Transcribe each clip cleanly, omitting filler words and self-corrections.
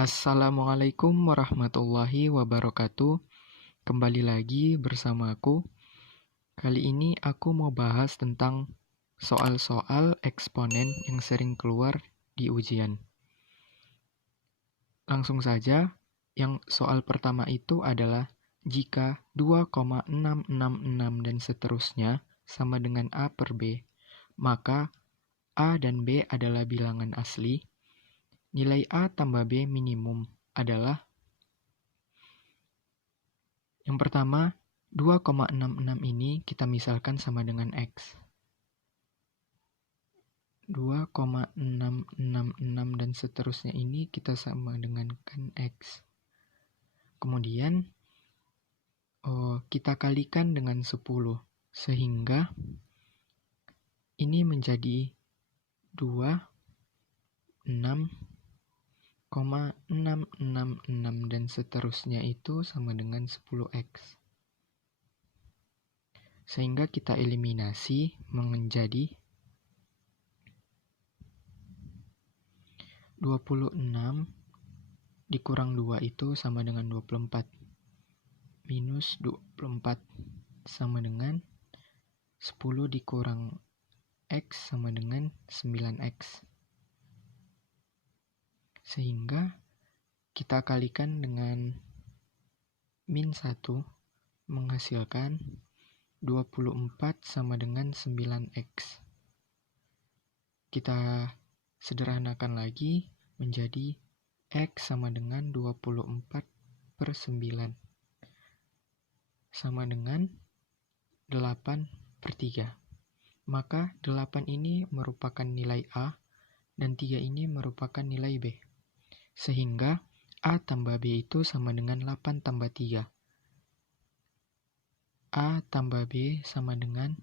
Assalamualaikum warahmatullahi wabarakatuh. Kembali lagi bersama aku. Kali ini aku mau bahas tentang soal-soal eksponen yang sering keluar di ujian. Langsung saja, yang soal pertama itu adalah jika 2,666 dan seterusnya sama dengan A per B, maka A dan B adalah bilangan asli. Nilai A tambah B minimum adalah yang pertama, 2,66 ini kita misalkan sama dengan X. 2,666 dan seterusnya ini kita sama dengan X. Kemudian kita kalikan dengan 10, sehingga ini menjadi 26,666 dan seterusnya itu sama dengan 10X. Sehingga kita eliminasi menjadi 26 dikurang 2 itu sama dengan 24. Minus 24 sama dengan 10 dikurang X sama dengan 9X. Sehingga kita kalikan dengan min 1 menghasilkan 24 sama dengan 9X. Kita sederhanakan lagi menjadi X sama dengan 24 per 9 sama dengan 8 per 3. Maka 8 ini merupakan nilai A dan 3 ini merupakan nilai B. Sehingga A tambah B itu sama dengan 8 tambah 3. A tambah B sama dengan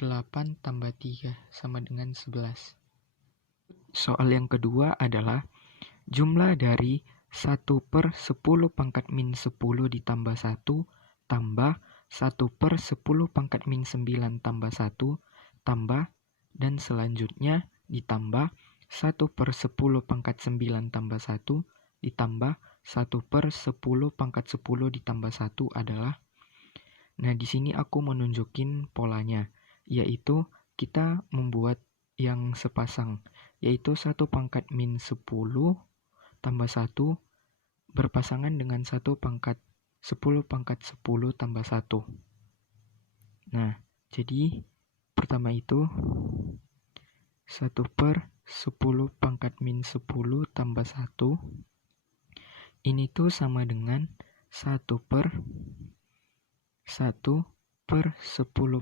8 tambah 3 sama dengan 11. Soal yang kedua adalah jumlah dari 1 per 10 pangkat min 10 ditambah 1 tambah 1 per 10 pangkat min 9 tambah 1 tambah dan selanjutnya ditambah 1 per 10 pangkat 9 tambah 1 ditambah 1 per 10 pangkat 10 ditambah 1 adalah. Nah, di sini aku menunjukin polanya, yaitu kita membuat yang sepasang, yaitu 1 pangkat min 10 tambah 1 berpasangan dengan 1 pangkat 10 pangkat 10 tambah 1. Nah, jadi pertama itu 1 per 10 pangkat min 10 tambah 1. Ini tuh sama dengan 1 per 10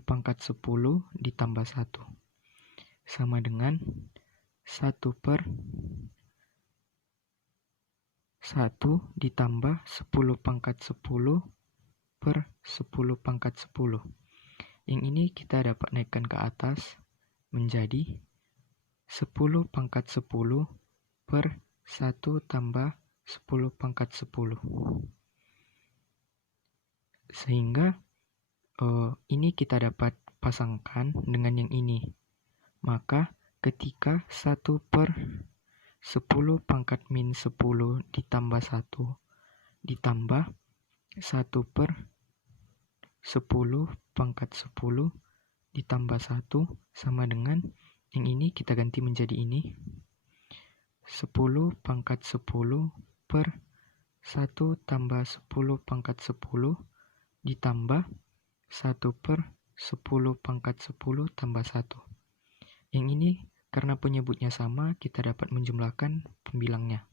pangkat 10 ditambah 1. Sama dengan 1 per 1 ditambah 10 pangkat 10 per 10 pangkat 10. Yang ini kita dapat naikkan ke atas menjadi 10 pangkat 10 per 1 tambah 10 pangkat 10. Sehingga ini kita dapat pasangkan dengan yang ini. Maka ketika 1 per 10 pangkat min 10 ditambah 1 ditambah 1 per 10 pangkat 10 ditambah 1 sama dengan yang ini kita ganti menjadi ini. 10 pangkat 10 per 1 tambah 10 pangkat 10 ditambah 1 per 10 pangkat 10 tambah 1. Yang ini karena penyebutnya sama, kita dapat menjumlahkan pembilangnya.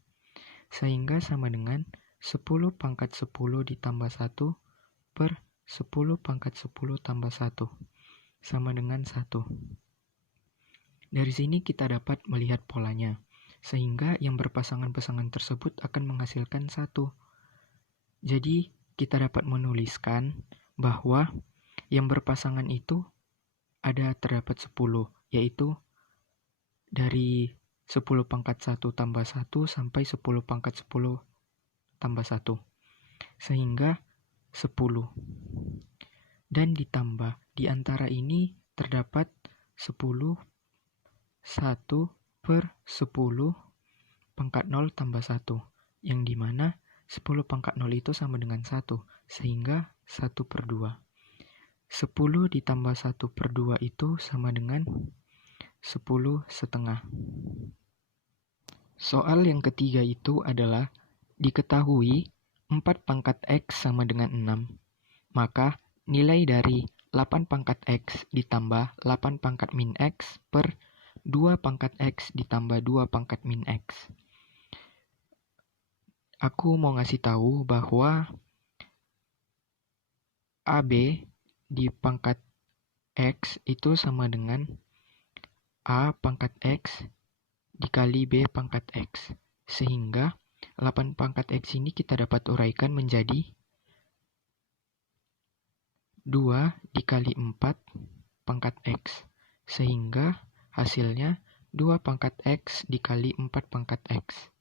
Sehingga sama dengan 10 pangkat 10 ditambah 1 per 10 pangkat 10 tambah 1. Sama dengan 1. Dari sini kita dapat melihat polanya. Sehingga yang berpasangan-pasangan tersebut akan menghasilkan 1. Jadi kita dapat menuliskan bahwa yang berpasangan itu terdapat 10, yaitu dari 10 pangkat 1 tambah 1 sampai 10 pangkat 10 tambah 1. Sehingga 10. Dan ditambah di antara ini terdapat 10 1 per 10 pangkat 0 tambah 1. yang dimana 10 pangkat 0 itu sama dengan 1, sehingga 1/2. 10 ditambah 1/2 itu sama dengan 10,5. Soal yang ketiga itu adalah diketahui 4 pangkat X sama dengan 6. Maka nilai dari 8 pangkat X ditambah 8 pangkat min X per 2 pangkat X ditambah 2 pangkat min X. Aku mau ngasih tahu bahwa AB di pangkat X itu sama dengan A pangkat X dikali B pangkat X. Sehingga 8 pangkat X ini kita dapat uraikan menjadi 2 dikali 4 pangkat X. Sehingga hasilnya 2 pangkat X dikali 4 pangkat X.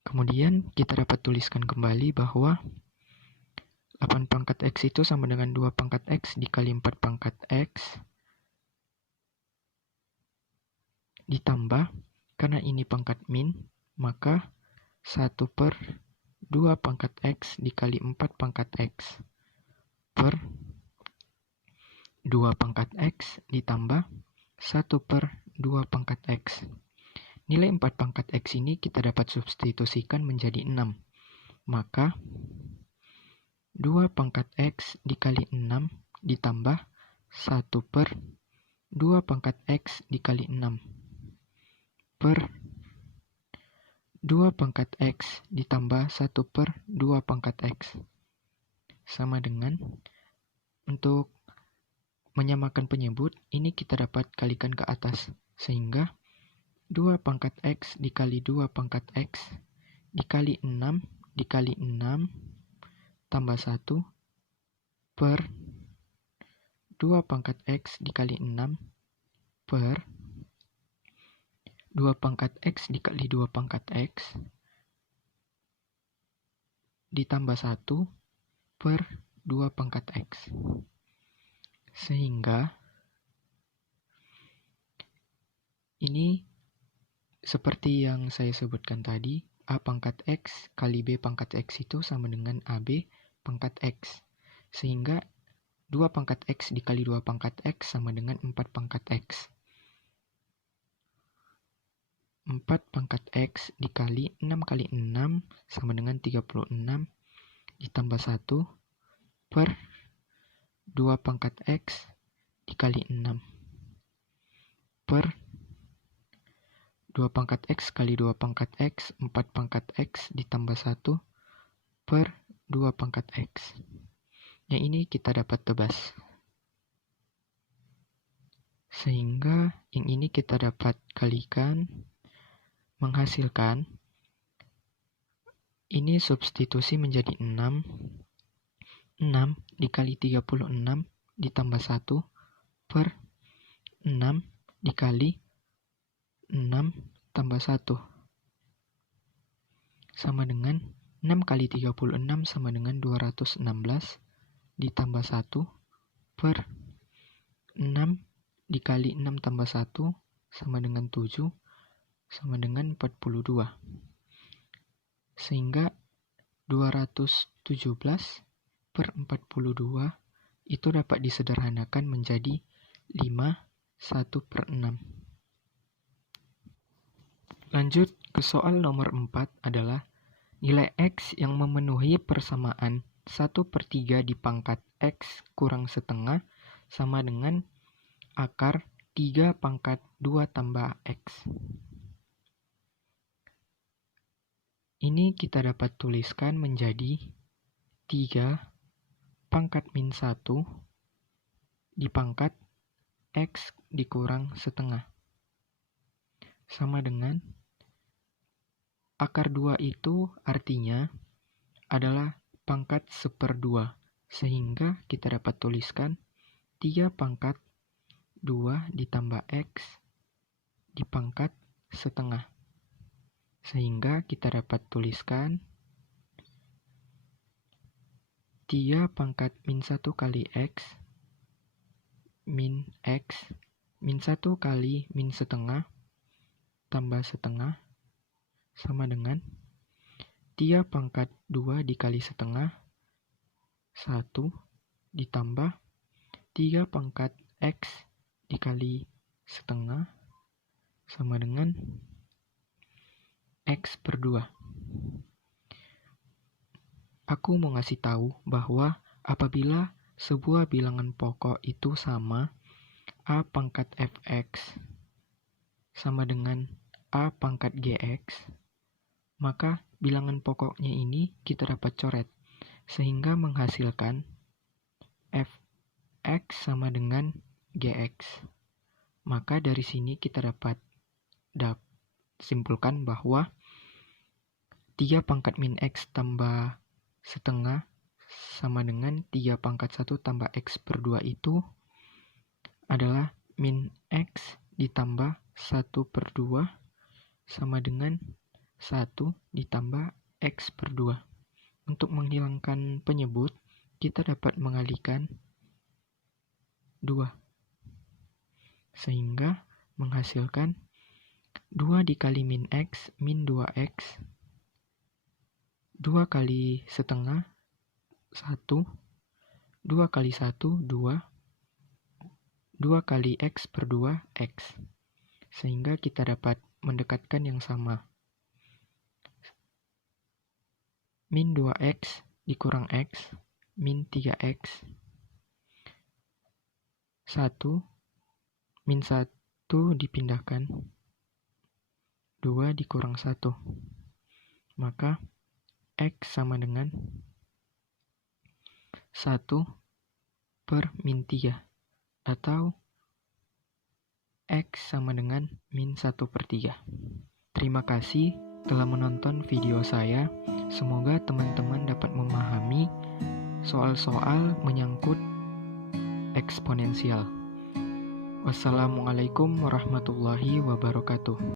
Kemudian kita dapat tuliskan kembali bahwa 8 pangkat X itu sama dengan 2 pangkat X dikali 4 pangkat X. Ditambah, karena ini pangkat min, maka 1/2 pangkat X dikali 4 pangkat X per 2 pangkat X ditambah 1/2 pangkat X. Nilai 4 pangkat X ini kita dapat substitusikan menjadi 6. Maka 2 pangkat X dikali 6 ditambah 1/2 pangkat X dikali 6 per 2 pangkat X ditambah 1/2 pangkat X. Sama dengan, untuk menyamakan penyebut, ini kita dapat kalikan ke atas. Sehingga 2 pangkat X dikali 2 pangkat X dikali 6 dikali 6 tambah 1 per 2 pangkat X dikali 6 per 2 pangkat X dikali 2 pangkat X ditambah 1 per 2 pangkat X. Sehingga ini seperti yang saya sebutkan tadi, A pangkat X kali B pangkat X itu sama dengan AB pangkat X. Sehingga 2 pangkat X dikali 2 pangkat X sama dengan 4 pangkat X. 4 pangkat X dikali 6 kali 6 sama dengan 36 ditambah 1 per 2 pangkat X dikali 6 per 2 pangkat X kali 2 pangkat X, 4 pangkat X ditambah 1 per 2 pangkat X. Yang ini kita dapat tebas. Sehingga yang ini kita dapat kalikan menghasilkan ini substitusi menjadi 6. 6 dikali 36 ditambah 1 per 6 dikali 6 tambah 1 sama dengan 6 kali 36 sama dengan 216 ditambah 1 per 6 dikali 6 tambah 1 sama dengan 7 sama dengan 42. Sehingga 217 per 42 itu dapat disederhanakan menjadi 5/1/6. Lanjut ke soal nomor 4 adalah nilai X yang memenuhi persamaan 1/3 di pangkat X kurang setengah sama dengan akar 3 pangkat 2 tambah X. Ini kita dapat tuliskan menjadi 3 pangkat min 1 di pangkat X dikurang setengah. Sama dengan akar 2 itu artinya adalah pangkat 1/2. Sehingga kita dapat tuliskan 3 pangkat 2 ditambah X di pangkat setengah. Sehingga kita dapat tuliskan 3 pangkat min 1 kali X min X min 1 kali min setengah tambah setengah sama dengan 3 pangkat 2 dikali setengah 1 ditambah 3 pangkat X dikali setengah sama dengan X per 2. Aku mau ngasih tahu bahwa apabila sebuah bilangan pokok itu sama, A pangkat Fx sama dengan A pangkat Gx, maka bilangan pokoknya ini kita dapat coret, sehingga menghasilkan Fx sama dengan Gx. Maka dari sini kita dapat simpulkan bahwa 3 pangkat min X tambah setengah sama dengan 3 pangkat 1 tambah X per 2 itu adalah min X ditambah 1 per 2 sama dengan 1 ditambah X per 2. Untuk menghilangkan penyebut, kita dapat mengalihkan 2. Sehingga menghasilkan 2 dikali min X, min 2X. 2 kali setengah, 1. 2 kali 1, 2. 2 kali X per 2, X. Sehingga kita dapat mendekatkan yang sama. Min 2X dikurang X, min 3X. 1, min 1 dipindahkan. 2 dikurang 1. Maka X sama dengan 1 per min 3. Atau X sama dengan min 1 per 3. Terima kasih telah menonton video saya. Semoga teman-teman dapat memahami soal-soal menyangkut eksponensial. Wassalamualaikum warahmatullahi wabarakatuh.